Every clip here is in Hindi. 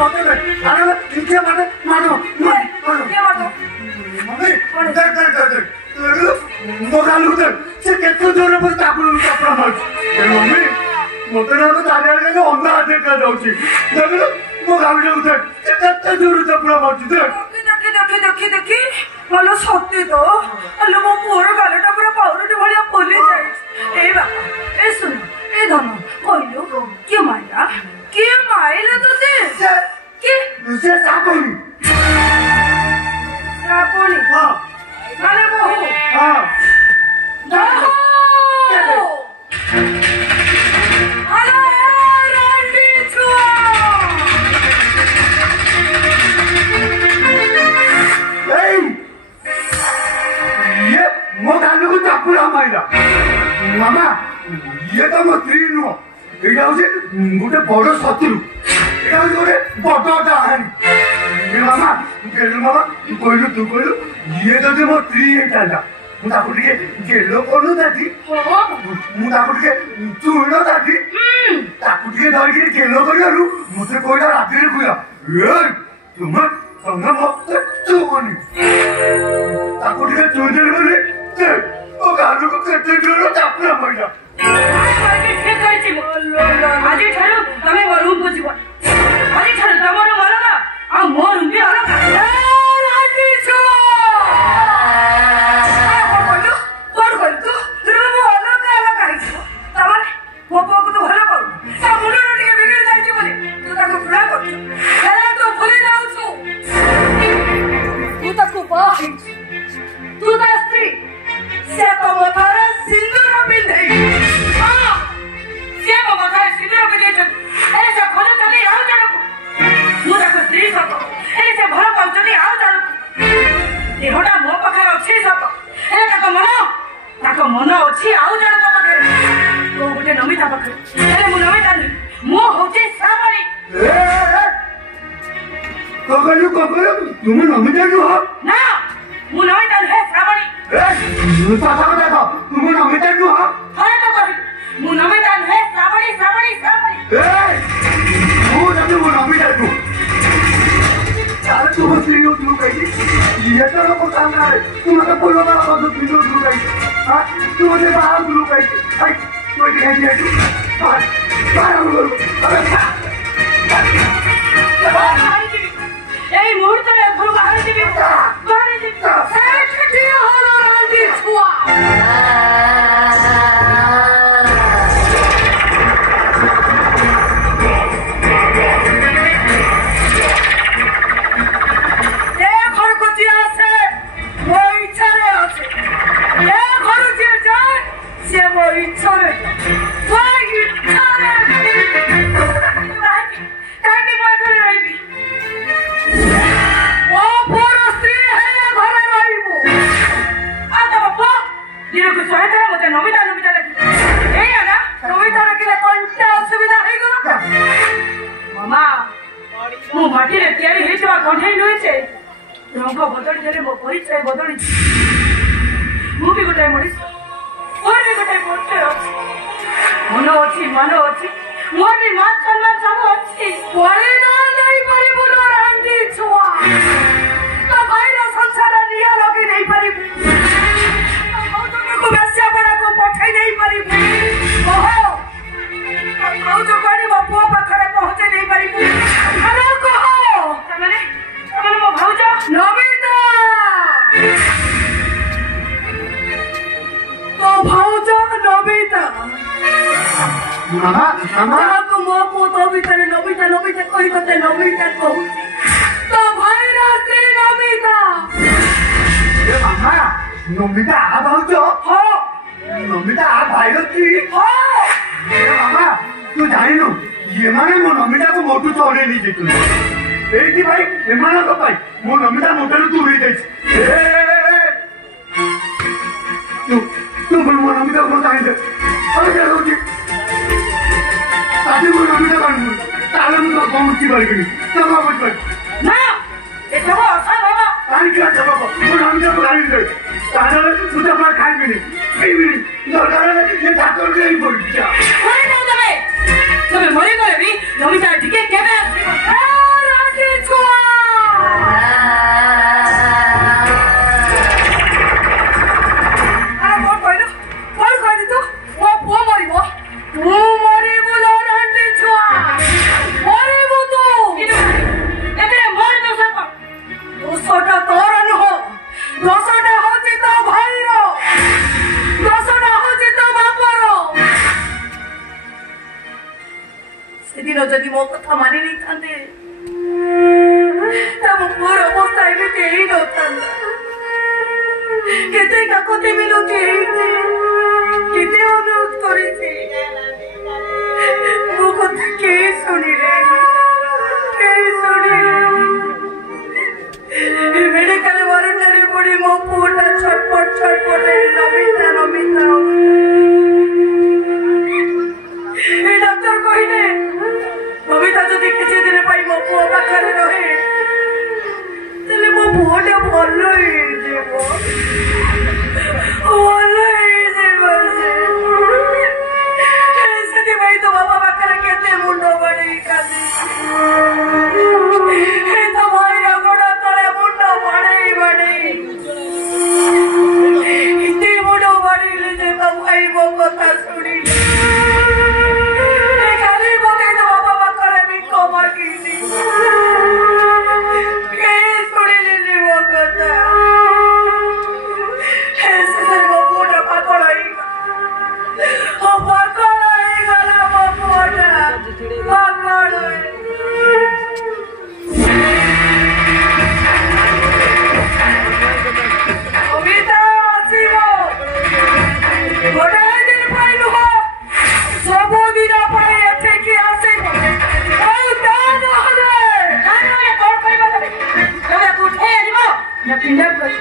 मत अरे नीचे मारो मारो मारो मम्मी कर मो गालू दे से केतो जोर पर ताकुल कपड़ा मार मम्मी मते ना तो दादा के अंधा हाथ कर जाउची देख मो गालू दे से केतो जोर कपड़ा मार दे देखी भलो सत्य तो हेलो मो मोर गालटा पूरा पाउडर भलिया फुली जाई ए बाबा ए सुन ए धन कहलु के माइला तोते के से सापुनी हां माने बहू हां बहू हेलो रंडी छुआ ये मो गालू को चापुरा माइला मामा ये तो मो स्त्री नु एटा होचे गुटे बड़ शत्रु एटा होचे गोटे बड़ डाहानी ये मामा गेलु मामा तू कहलु ये तो मो स्त्री एटा जा मु ताको टिके गेलो कोनु दादी मु ताको टिके चुनो दादी ताको टिके धरि के गेलो करियालु मुते कोइला राती रे कुया ए तुम संग मत चुनी ताको टिके चुने बोले ओ गालू को केते गेलो तापरा मइला ठीक कहिछि आजि ठारु तमे मो रूम बुझिबो आजि ठारु तमरो मरला आ मो रूम भी अलग राजी छु कोन कोन तू रूम अलग अलग आइछ तमाने मो को तो भलो करू ता मुंडो टिके बिगड़ जाइछि बोले तू ताको पुरा कर हेला तो भूली जाउ छु तू ताको बाहि तू ता स्त्री से तो मोथार सिंदूर बिंदे हां से मोथार सिंदूर बिंदे एरे से भलो चली आउ जानो मु ताको स्त्री सत एरे से भलो पाउचनी आउ जानो देहटा मो पाखर अछि सत एरे ताको मन अछि आउ जानो तो पाखर को गुटे नमिता पाखर एरे मु नमिता मु होचे श्रावणी कोगलु तुम नमिता नु हो ना मु नमिता है श्रावणी देखो तुम नमिता नु हो हां तो कहि मु नमिता है श्रावणी मु नमिता नु चाल तू हसी हो तू कहि ये तो को काम ना है तू मत बोलो ना तो तू तू कहि हां तू मुझे बाहर तू कहि हाय तू ये कहि तू बाहर बोल अरे এই মুহূর্তে ঘর বাহির দিবি সেটি হলো রাজি ছুয়া এ ঘর কোচি আছে ওই ইচ্ছারে আছে এ ঘর যে যায় সে ওই ইচ্ছারে ওই ইচ্ছারে কাটি মধ্যে রইবি ओ पूरा स्त्री है घरे रहिबो आ त बाबा दिरो को सहायता मते नमिता लगी ए आना नमिता रखिले कोनटा असुविधा है गरो मामा मु माटी रे तयारी हेतवा कोठे नय छे रंग बदल गेले मो परिचय बदली मु भी गोटे मरिस और भी गोटे मोटे मन अछि मोर भी मान सम्मान सब अछि परे ना नहीं परी बोलो रांडी छुआ तो भाईरा संसार निया लगे नहीं परी तो तुमको बेस्या बड़ा को पठाई नहीं परी ओहो तो जो कोनी बापू पाखरे पहुंचे नहीं परी हेलो कहो तमने मो भाउजा नमिता तो भाउजा नमिता मामा को मो पोतो भीतर नमिता कोई कते नमिता कहू तो भाईरा से नमिता ए मामा नमिता आ भाउजो हो नमिता आ भाईरती हो ए मामा तू जानिनु ये माने मो नमिता को मोटू चोरे नहीं जेतु एकी भाई एमाना को भाई मो नमिता मोटू तू ही देछ तू मो नमिता को जानि दे अरे क्या होची आदि को नमिता कान ताले मु पहुंची परबिनी तमा बट ना ए सब असा बाबा कान किया सब मु नमिता को जानि दे ताले मुझे अपना खाइबिनी पीबिनी दरकार ये ठाकुर के ही बोल दिया कोई ना तमे मरे गए भी नमिता टिके केबे तब मोर अवस्था एमती ही न था केते काकते मिलती केते अनुरोध करी मो कथा के सुनी मेडिकल वारंटी पड़ी मो पुटा छटपट नमिता डॉक्टर कहले नमिता जदि किसी दिन मो पुओ पाखे रहे तेरे मो पुओटा भल से तो बाबा पाखे केते मुंड बाड़ी काली तो भाई गोड़ा तले मुंड बाड़े इतने मुंड बाड़ी जे तो भाई मो कथा शुणी खाली बोले तो बाबा पाखे भी कमागी शुणी मो कथा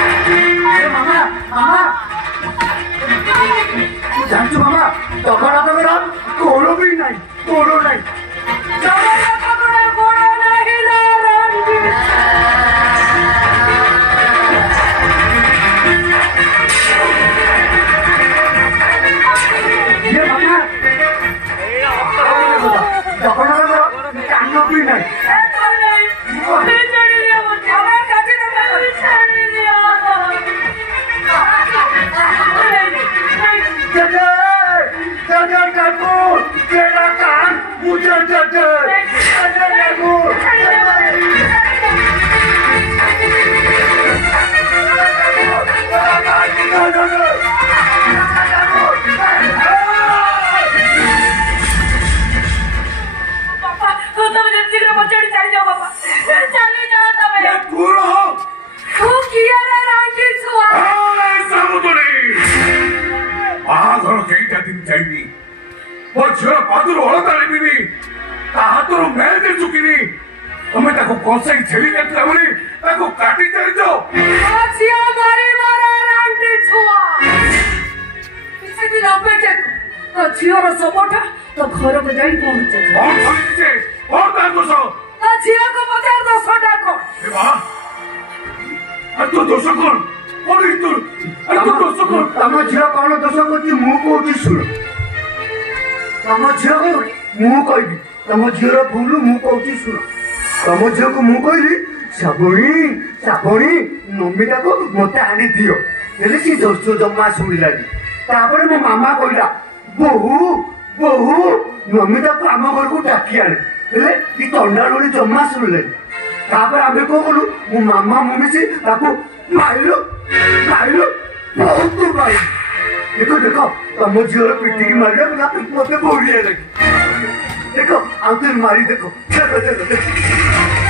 मो पुटा पागल नमिता को मत आनी दियो सी दोस्त जमा शुणिला मो मामा कहला बहु बहु नमिता को आम घर को डाकी आने तंडाड़ी जमा शुणिले आम कौन कलु मो मामा मम्मी से मारिलु मारिलु बहुत मार देखो देखो तुम झील पिटिकी मार मत बढ़िया लगे देखो आउ तुम मारी देखो देखो देखो देखो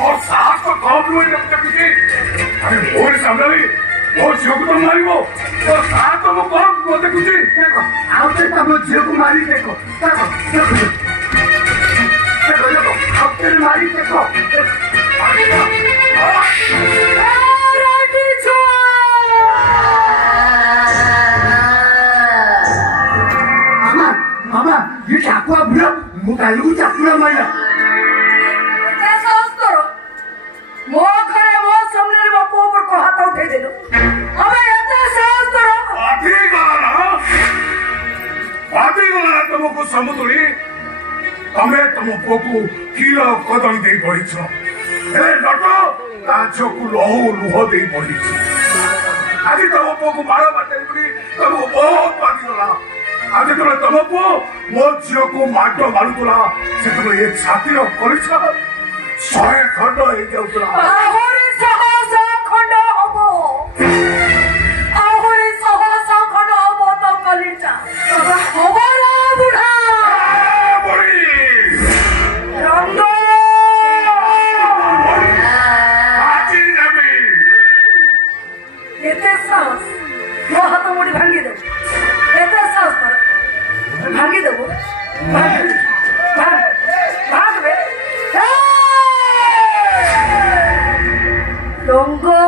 और साहस को कौन हुए जब तक किसी अरे मोर सामने भी मोर झील को तुम मारी वो और साहस को वो कौन बोलते कुछ देखो आओ से तुम झील को मारी देखो देखो देखो देखो देखो अब तेरे मारी देखो मामा मामा ये ठाकुआ बुढ़ा मो कालू को चापुड़ा माइला कैसा हस्तो मो घरे मो सामने रे बापू ऊपर को हाथ उठे देलो अबे एते साहस करो आती गला तुमको समुद्री तमे तुम पोकू कीलो कदम दे पड़ीछ ए नटो ताजो को लुह दे पड़ीछ आज तुम पोकू मारो बाटे पड़ी तुमको बहुत पादी गला आज तुमको मो झील को माड मारुला से ये छाती करिछ 100 खंड हो जाउतला आहुरी साहस खंड हबो आहुरी साहस खंड हबो तो कलिचा हबरा बुढ़ा भांगी दो भांगी दो भाग बे रंगो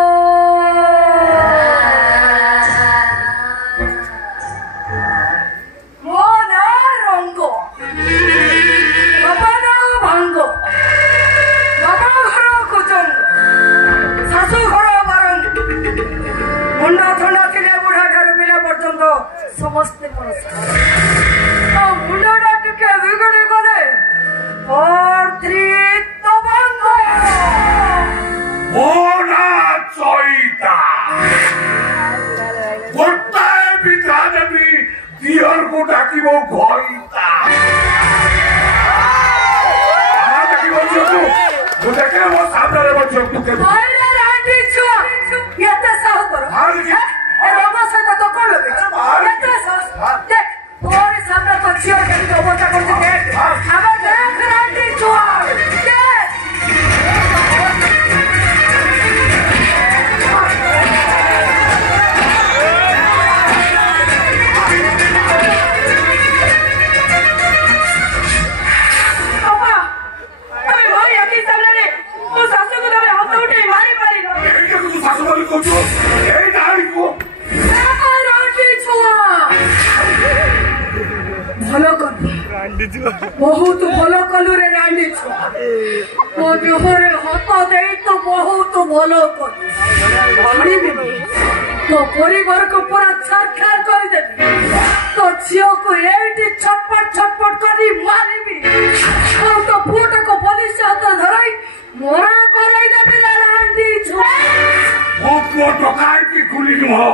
मोना रंगो बाबा ना भांगो बाबा घर कुचंग शाशु घर बारंग मुंडा थंडा थिले बुढ़ा ठारू पिला पर्यंत समस्ते मनसा मुंडा टिके बिगड़ी गले और तो भांगो मोना चोइता गोटाए बिता देबी दियर को डाकिबो घइता आ डाकिबो छकु तो देखे वो सामने रे छकु के अरे रांडी छु येते साहु करो ए रोबो से तो कोन लगे येते साहु देख तोरे सामने तो छियर के तो बोता कर के अब देख रांडी छु देख बहुत भल कलु रे रांडी छुआ तो जोहरे हाथ दे तो बहुत भल कलु तो परिवार को पूरा छारखार कर देबी तो झियो को एटी छटपट करी मारिबी तो फूट को पुलिस हाथ धराई मोरा कराई देबी रे रांडी छुआ वो को टकाई की खुली न हो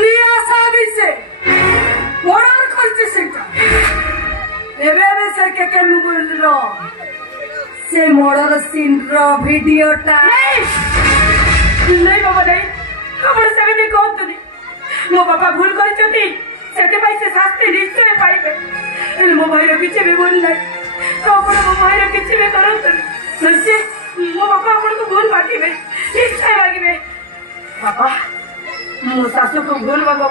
लिया साबी से मोरार करती सिंटा एबे से के मोबाइल रो से मोड़र सीन रो वीडियो टा नहीं बाबा नहीं हमर से भी कहतनी मो बाबा भूल कर छथि सेते भाई से शास्ति निश्चय पाइबे एल मो भाई रे पीछे भी भूल नहीं तो अपन मो भाई रे पीछे भी करत नसे मो बाबा अपन को भूल मागिबे निश्चय मागिबे बाबा मो सासु को भूल मागो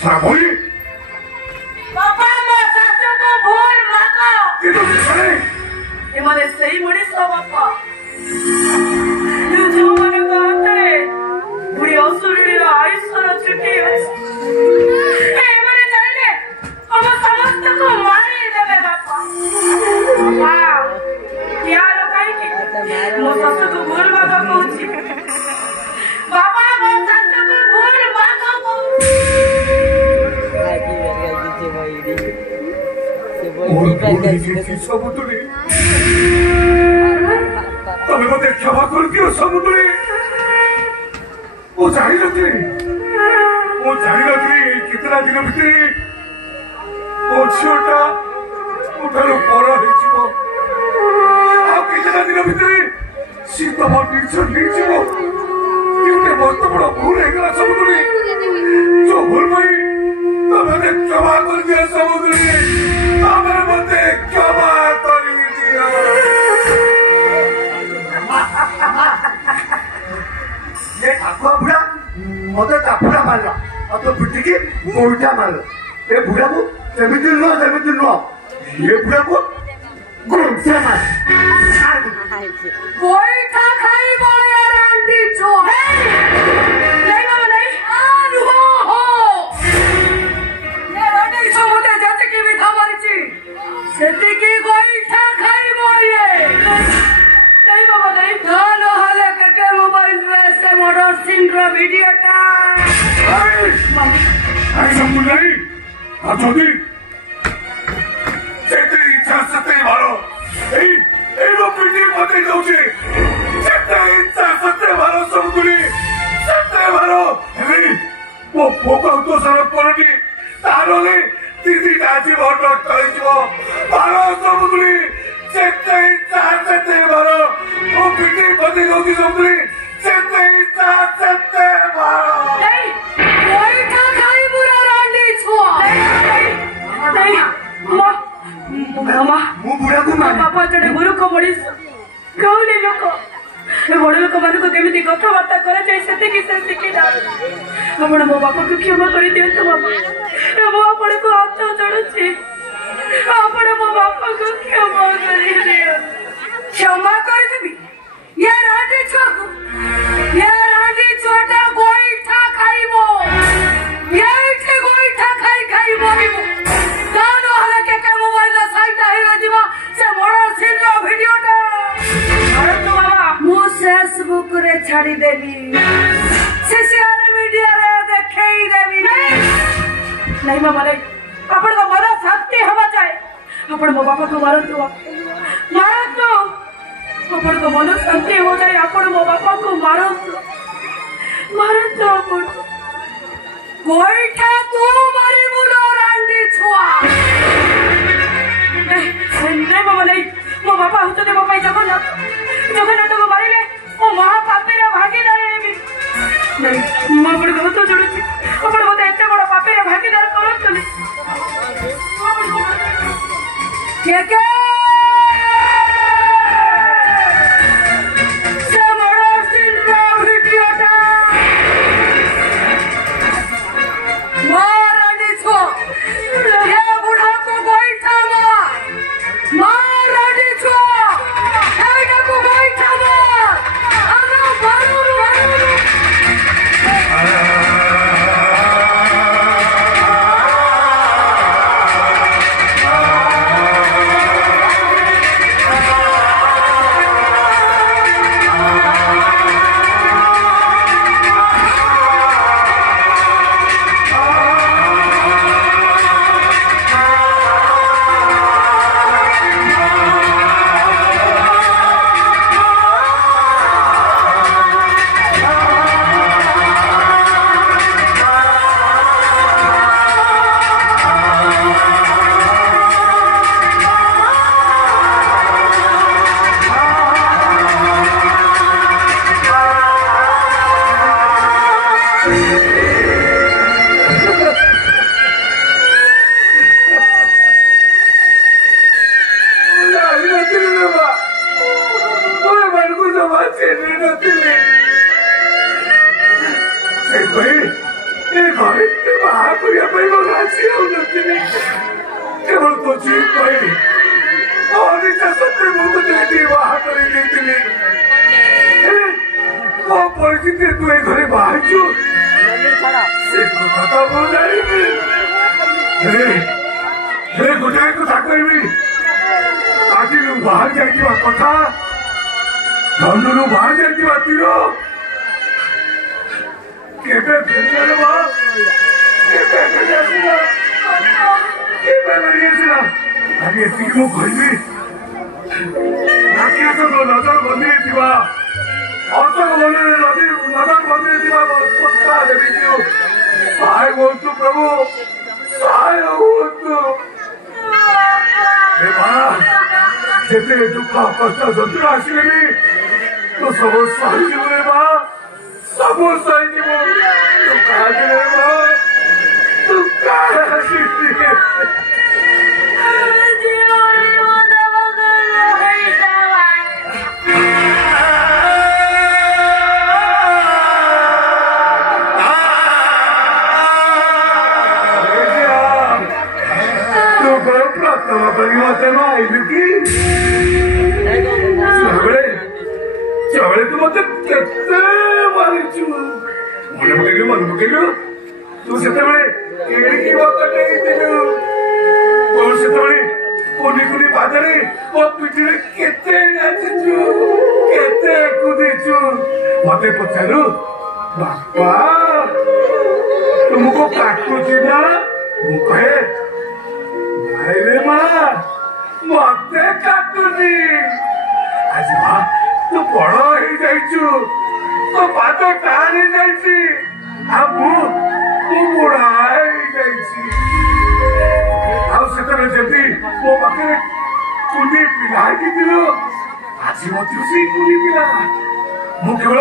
साबोली बाबा मो सासु को भूल मागो ये तो सही ये माने सही मणि सो बापा जो मन कहते बुढ़ी असुरी रा आईश्वर छुट्टी है ए माने जाने हम समस्त को मारी देबे बापा वाह क्या लोकाई की मो सासु को भूल मागो कहूची बाबा मो सासु को भूल मागो समुद्री तमें मत क्षमा कर दियो समुद्री वो जानी नथी कितना दिन भितर वो झीटा उठार पर कितना दिन भितर सी तुम निर्जन नहीं बहुत बड़ा भूल होगा समुद्री जो भूल भाई तमें क्षमा कर दिया समुद्री तमें मत क्षमा कर दिया ये ठाकुआ बुढ़ा मत चापुड़ा मारला और तो पिटी की गोईठा मारला ये बुढ़ा को सेमिति नुह ये बुढ़ा को गोईठा मार गोईठा खाई बोया रांडी छो नहीं बाबा नहीं आ नुहो हो ये रांडी छो मोटे जाते की भी खबर যদি যেতে ইচ্ছা সেতে ভালো এই পিঠে পথে যাচ্ছে যেতে ইচ্ছা সেতে ভালো ସବୁগুলি ସେତେ ଭାର ହେଲେ ମୋ ଭୋକ ଉତ୍ତୋଷଣ କରୁନି ତାହେଲେ ଦିଦିଟା ଆଜି ଭଲ ଚଳିଯିବ ଭାର ସବୁଗୁଲି ଯେତେ ଇଚ୍ଛା ସେତେ ଭାର ମୋ ପିଠି ପତି ଯାଉଛି ସବୁଗୁଲି ଯେତେ ଇଚ୍ଛା ସେତେ ଭାର ମୁଁ ବୁଢାକୁ ବାପା ଜଣେ ମୂର୍ଖ ମଣିଷ ଗାଉଁଲି ଲୋକ ବଡ ଲୋକ ମାନଙ୍କୁ କେମିତି କଥାବାର୍ତ୍ତା କରାଯାଏ ସେତିକି ସେ ଶିଖିଲା ଆପଣ ମୋ ବାପାକୁ କ୍ଷମା କରିଦିଅନ୍ତୁ ବାପା ମୁଁ ଆପଣଙ୍କୁ ହାତ ଯୋଡୁଛି ଆପଣ ମୋ ବାପାକୁ କ୍ଷମା କରିଦିଅନ୍ତୁ କ୍ଷମା କରିଦେବି ଏ ରାଣ୍ଡି ଛୁଆଟା ଗୋଇଠା ଖାଇବ ଏଇଠି ଗୋଇଠା ଖାଇ ଖାଇ ମରିବ ତା ନହେଲେ କେକେ ମୋବାଇଲ ସାଇଟା ହେଇଯିବ ସେ ବଡ ସିନ୍ର ଭିଡିଓଟା ମୁଁ ଫେସବୁକ ରେ ଛାଡିଦେବି सोशल मीडिया रे देखई देबी नहीं मामा नहीं अपन को मन शांति हवा चाहे अपन मो बापा को मारतु अपन को मन शांति हो जाए अपन मो बापा को मारतु अपन गोइठा तू मारी मुलो रांडी छुआ नहीं मामा नहीं मो बापा होते मो पाई जगन्नाथ को मारिले ओ महापापी रे भागीदार हेबी नहीं मो अपन को तो जोडुची अपन मते एते बड़ पापी रे भागीदार करतले के से बड़ सिंह भिडियोटा मारनी छो ये बुढ़ा को गोइठा मारनी छो एटा को गोइठा आना बारू केवल तो जीत भाई और सत्य मुझे बाहर कर परिस्थिति तू घरे बाहर छू से कथा बोल गोटाए कथा कहबी आज बाहर जाइवा कथा धनु बाहर जाइवा तीर केबे फेरले बा केबे फेरले आगे मु कहबी राकेश नजर बंदी अशोक नजर बंदी देवी सहाय होतु प्रभु सहाय होतु जिते दुख कष्ट जंतुर आसिले भी तो सब सही सब सही तू चबड़े तू मत मारिचु मन पकेलु तू से कोनी कोनी बाजारे ओ पिठी केते नाचु केते कुदिचु मते पचारु बापा तुमको काटुची ना मु कहे अरे माँ मते काटुनी आज माँ तू बड़ हो जाइछु तो पाद टाणी जाइछि आ बुढ़ा जाइछि ଆଉ ସେତେବେଳେ ଯେମିତି ମୋ ପାଖରେ କୁନି ପିଲା ହେଇଥିଲୁ ଆଜି ମଧ୍ୟ ସେଇ କୁନି ପିଲା ମୁଁ କେବଳ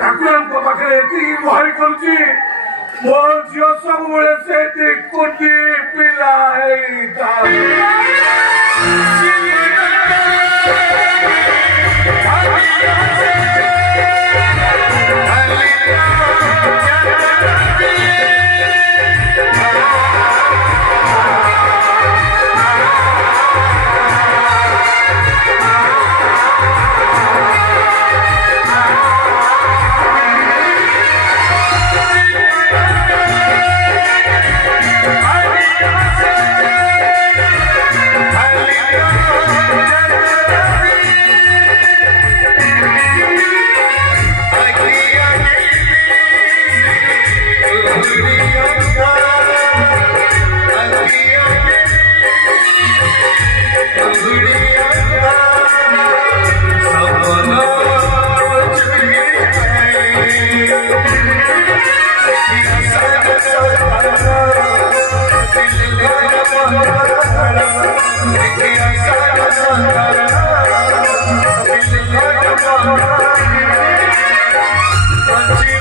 ଠାକୁରଙ୍କ ପାଖରେ ଏତିକି ଗୁହାରି କରୁଛି ମୋ ଝିଅ ସବୁବେଳେ ସେଠି କୁନି ପିଲା ହେଇଥାଉ। Let's